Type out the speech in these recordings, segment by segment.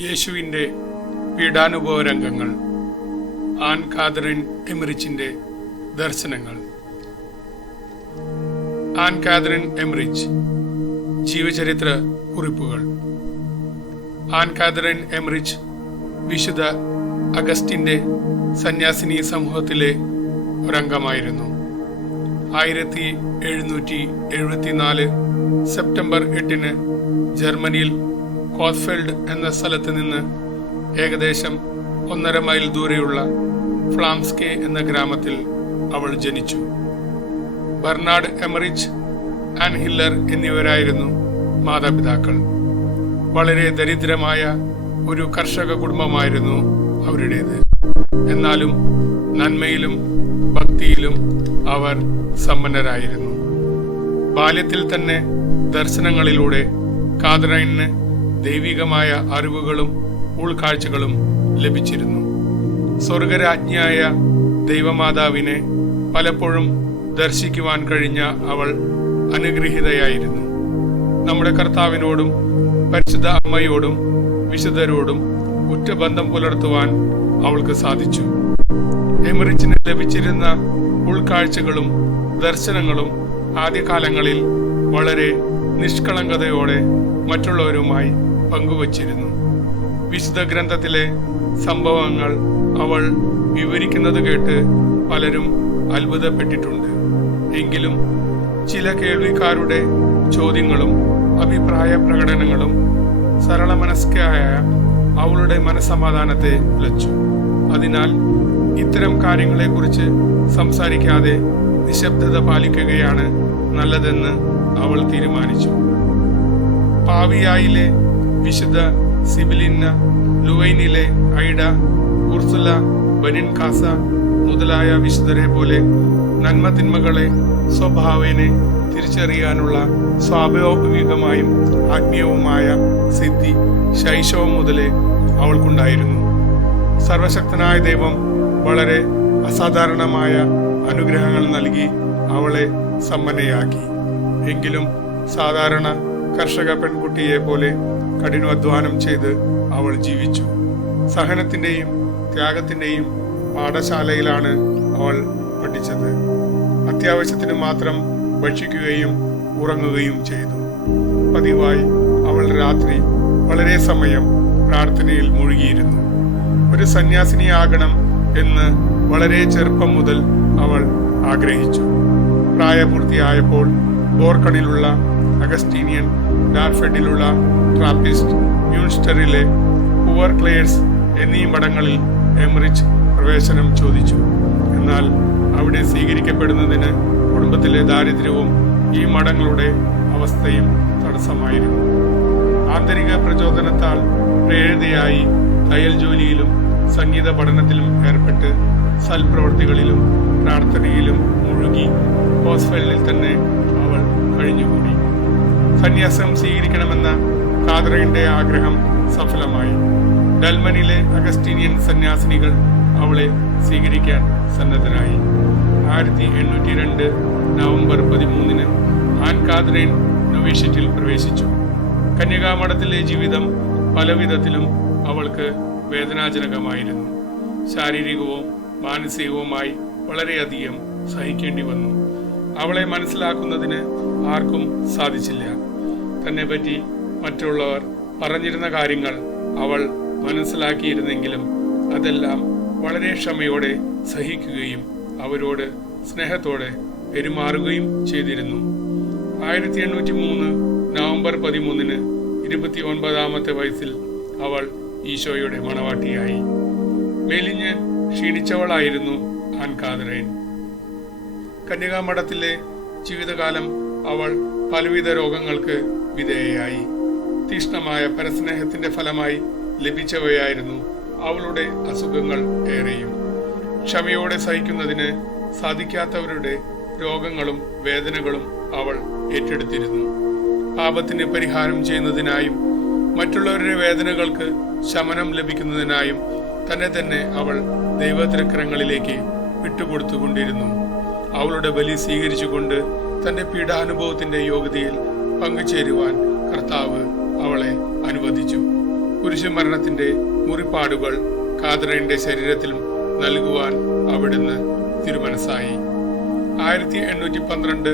യേശുവിൻ്റെ പീഡാനുഭവ രംഗങ്ങൾ. An Catherine എമറിച്ചിൻ്റെ ദർശനങ്ങൾ. ആൻ കാതറിൻ എമറിച്ച് ജീവചരിത്ര കുറിപ്പുകൾ. ആൻ കാതറിൻ എമറിച്ച് വിശുദ്ധ അഗസ്റ്റിൻ്റെ സന്യാസിനി സമൂഹത്തിലെ ഒരംഗമായിരുന്നു. 1774 സെപ്റ്റംബർ 8 ജർമ്മനിയിൽ കോസ്ഫെൽഡ് എന്ന സ്ഥലത്ത് നിന്ന് ഏകദേശം 1.5 മൈൽ ദൂരെയുള്ള ഫ്ലാംസ്കെ എന്ന ഗ്രാമത്തിൽ അവൾ ജനിച്ചു. ബെർണാഡ് എമറിച്ച്, ആൻ ഹില്ലർ എന്നിവരായിരുന്നു മാതാപിതാക്കൾ. വളരെ ദരിദ്രമായ ഒരു കർഷക കുടുംബമായിരുന്നു അവരുടേത്. എന്നാലും നന്മയിലും ഭക്തിയിലും അവർ സമ്പന്നരായിരുന്നു. ബാല്യത്തിൽ തന്നെ ദർശനങ്ങളിലൂടെ കാതറൈന് ദൈവികമായ അറിവുകളും ഉൾക്കാഴ്ചകളും ലഭിച്ചിരുന്നു. സ്വർഗരാജ്ഞിയായ ദൈവമാതാവിനെ പലപ്പോഴും ദർശിക്കുവാൻ കഴിഞ്ഞ അവൾ അനുഗ്രഹീതയായിരുന്നു. നമ്മുടെ കർത്താവിനോടും പരിശുദ്ധ അമ്മയോടും വിശുദ്ധരോടും ഉറ്റബന്ധം പുലർത്തുവാൻ അവൾക്ക് സാധിച്ചു. എമറിച്ചിന് ലഭിച്ചിരുന്ന ഉൾക്കാഴ്ചകളും ദർശനങ്ങളും ആദ്യകാലങ്ങളിൽ വളരെ നിഷ്കളങ്കതയോടെ മറ്റുള്ളവരുമായി പങ്കുവച്ചിരുന്നു. വിശുദ്ധ ഗ്രന്ഥത്തിലെ സംഭവങ്ങൾ അവൾ വിവരിക്കുന്നത് കേട്ട് പലരും അത്ഭുതപ്പെട്ടിട്ടുണ്ട്. എങ്കിലും ചില കേൾവിക്കാരുടെ ചോദ്യങ്ങളും അഭിപ്രായ പ്രകടനങ്ങളും സരളമനസ്കയായ അവളുടെ മനസ്സമാധാനത്തെ ഉലച്ചു. അതിനാൽ ഇത്തരം കാര്യങ്ങളെക്കുറിച്ച് സംസാരിക്കാതെ നിശബ്ദത പാലിക്കുകയാണ് നല്ലതെന്ന് അവൾ തീരുമാനിച്ചു. പാവിയായിലെ വിശുദ്ധ സിബിലിന്ന, ലുവൈനിലെ ഐഡ, ഉർസുല ബനിൻകാസ മുതലായ വിശുദ്ധരെ പോലെ നന്മതിന്മകളെ സ്വഭാവേനെ തിരിച്ചറിയാനുള്ള സ്വാഭാവികമായും ആത്മീയവുമായ സിദ്ധി ശൈശവം മുതലേ അവൾക്കുണ്ടായിരുന്നു. സർവശക്തനായ ദൈവം വളരെ അസാധാരണമായ അനുഗ്രഹങ്ങൾ നൽകി അവളെ സമ്പന്നയാക്കി. എങ്കിലും സാധാരണ കർഷക പെൺകുട്ടിയെ പോലെ കഠിനാധ്വാനം ചെയ്ത് അവൾ ജീവിച്ചു. സഹനത്തിൻ്റെയും ത്യാഗത്തിൻ്റെയും പാഠശാലയിലാണ് അവൾ പഠിച്ചത്. അത്യാവശ്യത്തിന് മാത്രം ഭക്ഷിക്കുകയും ഉറങ്ങുകയും ചെയ്തു. പതിവായി അവൾ രാത്രി വളരെ സമയം പ്രാർത്ഥനയിൽ മുഴുകിയിരുന്നു. ഒരു സന്യാസിനിയാകണം എന്ന് വളരെ ചെറുപ്പം മുതൽ അവൾ ആഗ്രഹിച്ചു. പ്രായപൂർത്തിയായപ്പോൾ ബോർക്കണിലുള്ള അഗസ്റ്റീനിയൻ, ഡാർഫെഡിലുള്ള ട്രാപ്പിസ്റ്റ്, മ്യൂൺസ്റ്ററിലെ പുവർ ക്ലെയർസ് എന്നീ മഠങ്ങളിൽ എമറിച്ച് പ്രവേശനം ചോദിച്ചു. എന്നാൽ അവിടെ സ്വീകരിക്കപ്പെടുന്നതിന് കുടുംബത്തിലെ ദാരിദ്ര്യവും ഈ മഠങ്ങളുടെ അവസ്ഥയും തടസ്സമായിരുന്നു. ആന്തരിക പ്രചോദനത്താൽ പ്രേരിതയായി തയ്യൽ ജോലിയിലും സംഗീത പഠനത്തിലും ഏർപ്പെട്ട് സൽപ്രവൃത്തികളിലും പ്രാർത്ഥനയിലും മുഴുകി കോസ്ഫെൽഡിൽ തന്നെ അവൾ കഴിഞ്ഞുകൂടി. സന്യാസം സ്വീകരിക്കണമെന്ന കാതറൈന്റെ ആഗ്രഹം സഫലമായി. ഡൽമനിലെ അഗസ്റ്റീനിയൻ സന്യാസിനികൾ അവളെ സ്വീകരിക്കാൻ സന്നദ്ധരായി. 1802 നവംബർ 13 ആൻ കാതറിൻ നൊവേഷ്യറ്റിൽ പ്രവേശിച്ചു. കന്യകാമഠത്തിലെ ജീവിതം പലവിധത്തിലും അവൾക്ക് വേദനാജനകമായിരുന്നു. ശാരീരികവും മാനസികവുമായി വളരെയധികം സഹിക്കേണ്ടി വന്നു. അവളെ മനസ്സിലാക്കുന്നതിന് ആർക്കും സാധിച്ചില്ല. തന്നെപ്പറ്റി മറ്റുള്ളവർ പറഞ്ഞിരുന്ന കാര്യങ്ങൾ അവൾ മനസ്സിലാക്കിയിരുന്നെങ്കിലും അതെല്ലാം വളരെ ക്ഷമയോടെ സഹിക്കുകയും അവരോട് സ്നേഹത്തോടെ പെരുമാറുകയും ചെയ്തിരുന്നു. 1803 നവംബർ 13 29ാമത്തെ വയസ്സിൽ അവൾ ഈശോയുടെ മണവാട്ടിയായി. മെലിഞ്ഞ് ക്ഷീണിച്ചവളായിരുന്നു ആൻ കാതറൈൻ. കന്യകാമഠത്തിലെ ജീവിതകാലം അവൾ പലവിധ രോഗങ്ങൾക്ക് വിധേയയായി. തീക്ഷ്ണമായ പരസ്നേഹത്തിന്റെ ഫലമായി ലഭിച്ചവയായിരുന്നു അവളുടെ അസുഖങ്ങൾ ഏറെയും. ക്ഷമയോടെ സഹിക്കുന്നതിന് സാധിക്കാത്തവരുടെ രോഗങ്ങളും വേദനകളും അവൾ ഏറ്റെടുത്തിരുന്നു. പാപത്തിന് പരിഹാരം ചെയ്യുന്നതിനായും മറ്റുള്ളവരുടെ വേദനകൾക്ക് ശമനം ലഭിക്കുന്നതിനായും തന്നെ അവൾ ദൈവതിരക്കരങ്ങളിലേക്ക് വിട്ടുകൊടുത്തുകൊണ്ടിരുന്നു. അവളുടെ ബലി സ്വീകരിച്ചുകൊണ്ട് തന്റെ പീഡാനുഭവത്തിന്റെ യോഗ്യതയിൽ പങ്കുചേരുവാൻ കർത്താവ് അവളെ അനുവദിച്ചു. കുരിശുമരണത്തിന്റെ മുറിപ്പാടുകൾ കാതറീന്റെ ശരീരത്തിലും നൽകുവാൻ അവിടുന്ന് തിരുമനസ്സായി. 1812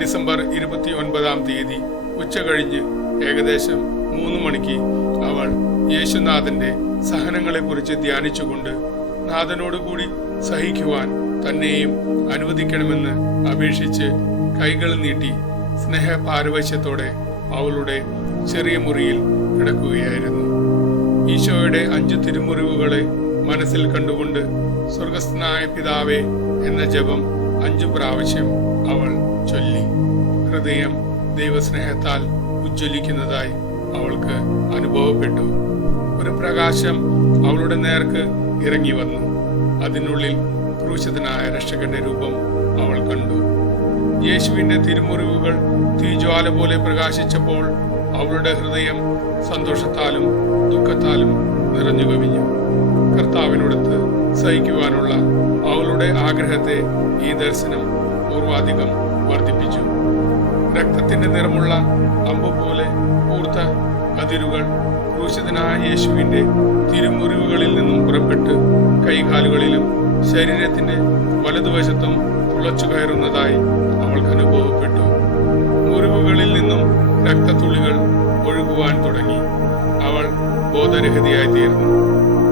ഡിസംബർ 29 ഉച്ച കഴിഞ്ഞ് ഏകദേശം 3 മണിക്ക് അവൾ യേശുനാഥന്റെ സഹനങ്ങളെക്കുറിച്ച് ധ്യാനിച്ചുകൊണ്ട് നാഥനോടുകൂടി സഹിക്കുവാൻ തന്നെയും അനുവദിക്കണമെന്ന് അപേക്ഷിച്ച് കൈകൾ നീട്ടി സ്നേഹപാരവശ്യത്തോടെ അവളുടെ ചെറിയ മുറിയിൽ കിടക്കുകയായിരുന്നു. ഈശോയുടെ 5 തിരുമുറിവുകളെ മനസ്സിൽ കണ്ടുകൊണ്ട് സ്വർഗസ്ഥനായ പിതാവേ എന്ന ജപം 5 പ്രാവശ്യം അവൾ ചൊല്ലി. ഹൃദയം ദൈവസ്നേഹത്താൽ ഉജ്ജ്വലിക്കുന്നതായി അവൾക്ക് അനുഭവപ്പെട്ടു. ഒരു പ്രകാശം അവളുടെ നേർക്ക് ഇറങ്ങി വന്നു. അതിനുള്ളിൽ ക്രൂശിതനായ രക്ഷകന്റെ രൂപം അവൾ കണ്ടു. യേശുവിന്റെ തിരുമുറിവുകൾ തീജ്വാല പോലെ പ്രകാശിച്ചപ്പോൾ അവളുടെ ഹൃദയം സന്തോഷത്താലും ദുഃഖത്താലും നിറഞ്ഞു കവിഞ്ഞു. കർത്താവിനോടൊത്ത് സഹിക്കുവാനുള്ള അവളുടെ ആഗ്രഹത്തെ ഈ ദർശനം പൂർവാധികം വർദ്ധിപ്പിച്ചു. രക്തത്തിന്റെ നിറമുള്ള അമ്പ് പോലെ കൂർത്ത കതിരുകൾ ക്രൂശിതനായ യേശുവിന്റെ തിരുമുറിവുകളിൽ നിന്നും പുറപ്പെട്ട് കൈകാലുകളിലും ശരീരത്തിന്റെ വലതുവശത്തും തുളച്ചു കയറുന്നതായി അവൾക്ക് അനുഭവപ്പെട്ടു. മുറിവുകളിൽ നിന്നും രക്തത്തുള്ളികൾ ഒഴുകുവാൻ തുടങ്ങി. അവൾ ബോധരഹിതയായി തീർന്നു.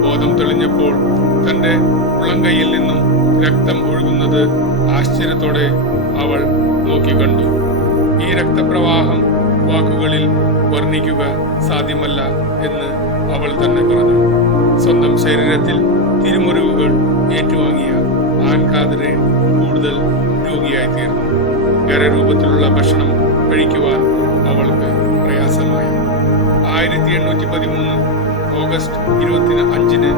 ബോധം തെളിഞ്ഞപ്പോൾ തന്റെ ഉള്ളംകൈയിൽ നിന്നും രക്തം ഒഴുകുന്നത് ആശ്ചര്യത്തോടെ അവൾ നോക്കിക്കണ്ടു. ഈ രക്തപ്രവാഹം വാക്കുകളിൽ വർണ്ണിക്കുക സാധ്യമല്ല എന്ന് അവൾ തന്നെ പറഞ്ഞു. സ്വന്തം ശരീരത്തിൽ തിരുമുറിവുകൾ ഏറ്റുവാങ്ങിയ ആൻ കാതറീൻ കൂടുതൽ രോഗിയായി തീർന്നു. ഖരരൂപത്തിലുള്ള ഭക്ഷണം കഴിക്കുവാൻ അവൾക്ക് പ്രയാസമായി. 1813 ഓഗസ്റ്റ് 25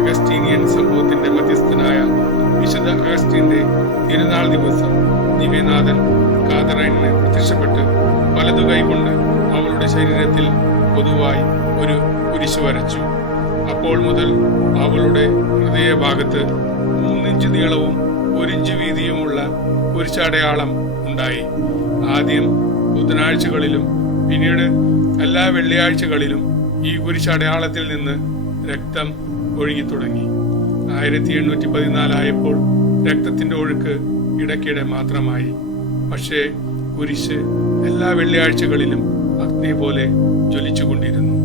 അഗസ്റ്റീനിയൻ സംഭവത്തിന്റെ മധ്യസ്ഥനായ വിശുദ്ധ അഗസ്റ്റീന്റെ തിരുനാൾ ദിവസം ദിവ്യനാഥൻ കാതറീനിന് പ്രത്യക്ഷപ്പെട്ട് വലതുകൈ കൊണ്ട് അവളുടെ ശരീരത്തിൽ പൊതുവായി ഒരു കുരിശ് വരച്ചു. അപ്പോൾ മുതൽ അവളുടെ ഹൃദയഭാഗത്ത് 3 ഇഞ്ച് നീളവും 1 ഇഞ്ച് വീതിയുമുള്ള കുരിശടയാളം ഉണ്ടായി. ആദ്യം ബുധനാഴ്ചകളിലും പിന്നീട് എല്ലാ വെള്ളിയാഴ്ചകളിലും ഈ കുരിശടയാളത്തിൽ നിന്ന് രക്തം ഒഴുകി തുടങ്ങി. 1814 ആയപ്പോൾ രക്തത്തിന്റെ ഒഴുക്ക് ഇടയ്ക്കിടെ മാത്രമായി. പക്ഷേ കുരിശ് എല്ലാ വെള്ളിയാഴ്ചകളിലും അഗ്നി പോലെ ജ്വലിച്ചുകൊണ്ടിരുന്നു.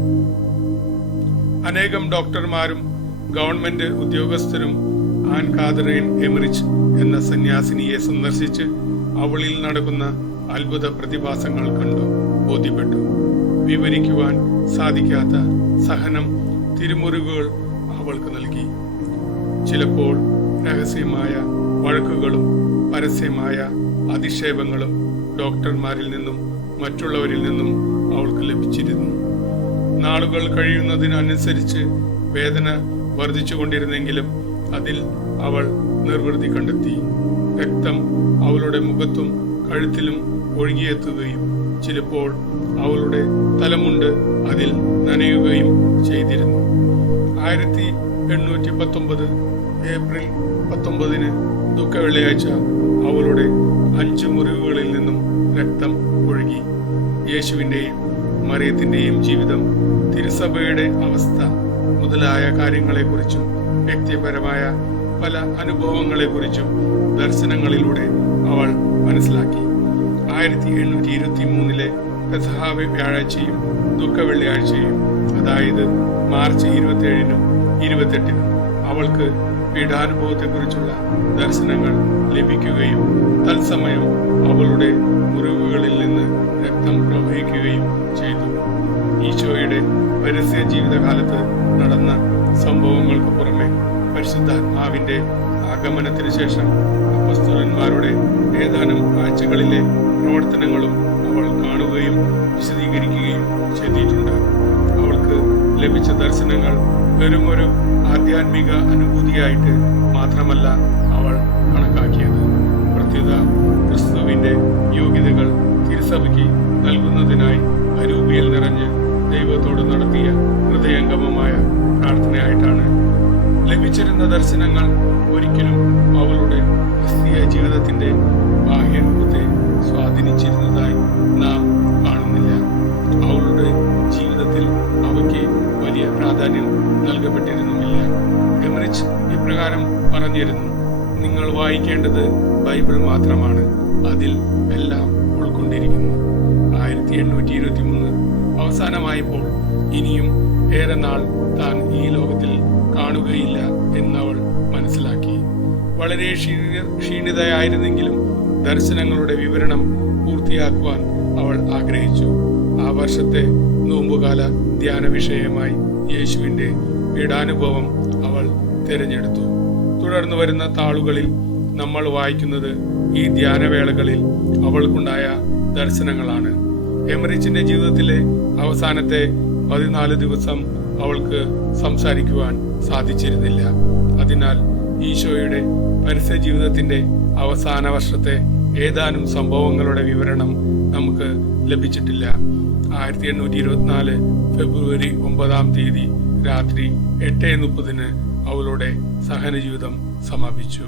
അനേകം ഡോക്ടർമാരും ഗവൺമെന്റ് ഉദ്യോഗസ്ഥരും ആൻ കാതറീൻ എമറിച്ച് എന്ന സന്യാസിനിയെ സന്ദർശിച്ച് അവളിൽ നടക്കുന്ന അത്ഭുത പ്രതിഭാസങ്ങൾ കണ്ടു ബോധ്യപ്പെട്ടു. വിവരിക്കുവാൻ സാധിക്കാത്ത സഹനം തിരുമുറിവുകൾ അവൾക്ക് നൽകി. ചിലപ്പോൾ രഹസ്യമായ വഴക്കുകളും പരസ്യമായ അധിക്ഷേപങ്ങളും ഡോക്ടർമാരിൽ നിന്നും മറ്റുള്ളവരിൽ നിന്നും അവൾക്ക് ലഭിച്ചിരുന്നു. നാളുകൾ കഴിയുന്നതിനനുസരിച്ച് വേദന വർദ്ധിച്ചുകൊണ്ടിരുന്നെങ്കിലും അതിൽ അവൾ നിർവൃതി കണ്ടെത്തി. രക്തം അവളുടെ മുഖത്തും കഴുത്തിലും ഒഴുകിയെത്തുകയും ചിലപ്പോൾ അവളുടെ തലമുണ്ട് അതിൽ നനയുകയും ചെയ്തിരുന്നു. 1819 ഏപ്രിൽ 19 ദുഃഖവെള്ളിയാഴ്ച അവളുടെ 5 മുറിവുകളിൽ നിന്നും രക്തം ഒഴുകി. യേശുവിന്റെയും മറിയത്തിന്റെയും ജീവിതം, തിരുസഭയുടെ അവസ്ഥ മുതലായ കാര്യങ്ങളെക്കുറിച്ചും വ്യക്തിപരമായ പല അനുഭവങ്ങളെക്കുറിച്ചും ദർശനങ്ങളിലൂടെ അവൾ മനസ്സിലാക്കി. 1823 പെസഹ വ്യാഴാഴ്ചയും ദുഃഖവെള്ളിയാഴ്ചയും, അതായത് മാർച്ച് 27 28 അവൾക്ക് പീഡാനുഭവത്തെക്കുറിച്ചുള്ള ദർശനങ്ങൾ ലഭിക്കുകയും തത്സമയം അവളുടെ മുറിവുകളിൽ നിന്ന് രക്തം പ്രവഹിക്കുകയും ചെയ്തു. ഈശോയുടെ പരസ്യ ജീവിതകാലത്ത് നടന്ന സംഭവങ്ങൾക്ക് പുറമെ പരിശുദ്ധാത്മാവിന്റെ ആഗമനത്തിന് ശേഷം അപ്പോസ്തലന്മാരുടെ ഏതാനും ആഴ്ചകളിലെ പ്രവർത്തനങ്ങളും അവൾ കാണുകയും വിശദീകരിക്കുകയും ചെയ്തിട്ടുണ്ട്. അവൾക്ക് ലഭിച്ച ദർശനങ്ങൾ വെറുമൊരു ആധ്യാത്മിക അനുഭൂതിയായിട്ട് മാത്രമല്ല അവൾ കണക്കാക്കിയത്. പ്രത്യുത ക്രിസ്തുവിന്റെ യോഗ്യതകൾ തിരുസഭയ്ക്ക് നൽകുന്നതിനായി അരൂപിയിൽ നിറഞ്ഞ് ദൈവത്തോട് നടത്തിയ ഹൃദയംഗമമായ പ്രാർത്ഥനയായിട്ടാണ്. ലഭിച്ചിരുന്ന ദർശനങ്ങൾ ഒരിക്കലും അവളുടെ ക്രിസ്തീയ ജീവിതത്തിന്റെ ബാഹ്യരൂപത്തെ സ്വാധീനിച്ചിരുന്നതായി നാം കാണുന്നില്ല. അവളുടെ ജീവിതത്തിൽ അവയ്ക്ക് വലിയ വായിക്കേണ്ടത് ബൈബിൾ മാത്രമാണ്. അതിൽ എല്ലാം ഉൾക്കൊണ്ടിരിക്കുന്നു. 1823 അവസാനമായപ്പോൾ ഇനിയും ഏറെ നാൾ താൻ ഈ ലോകത്തിൽ കാണുകയില്ല എന്നവൾ മനസ്സിലാക്കി. വളരെ ക്ഷീണിതയായിരുന്നെങ്കിലും ദർശനങ്ങളുടെ വിവരണം പൂർത്തിയാക്കുവാൻ അവൾ ആഗ്രഹിച്ചു. ആ വർഷത്തെ നോമ്പുകാല ധ്യാന വിഷയമായി യേശുവിൻ്റെ പീഡാനുഭവം അവൾ തിരഞ്ഞെടുത്തു. തുടർന്ന് വരുന്ന താളുകളിൽ നമ്മൾ വായിക്കുന്നത് ഈ ധ്യാനവേളകളിൽ അവൾക്കുണ്ടായ ദർശനങ്ങളാണ്. എമറിച്ചിന്റെ ജീവിതത്തിലെ അവസാനത്തെ 14 ദിവസം അവൾക്ക് സംസാരിക്കുവാൻ സാധിച്ചിരുന്നില്ല. അതിനാൽ ഈശോയുടെ പരസ്യ ജീവിതത്തിന്റെ അവസാന വർഷത്തെ ഏതാനും സംഭവങ്ങളുടെ വിവരണം നമുക്ക് ലഭിച്ചിട്ടില്ല. 1824 ഫെബ്രുവരി 9 രാത്രി 8:30 അവളുടെ സഹനജീവിതം സമാപിച്ചു.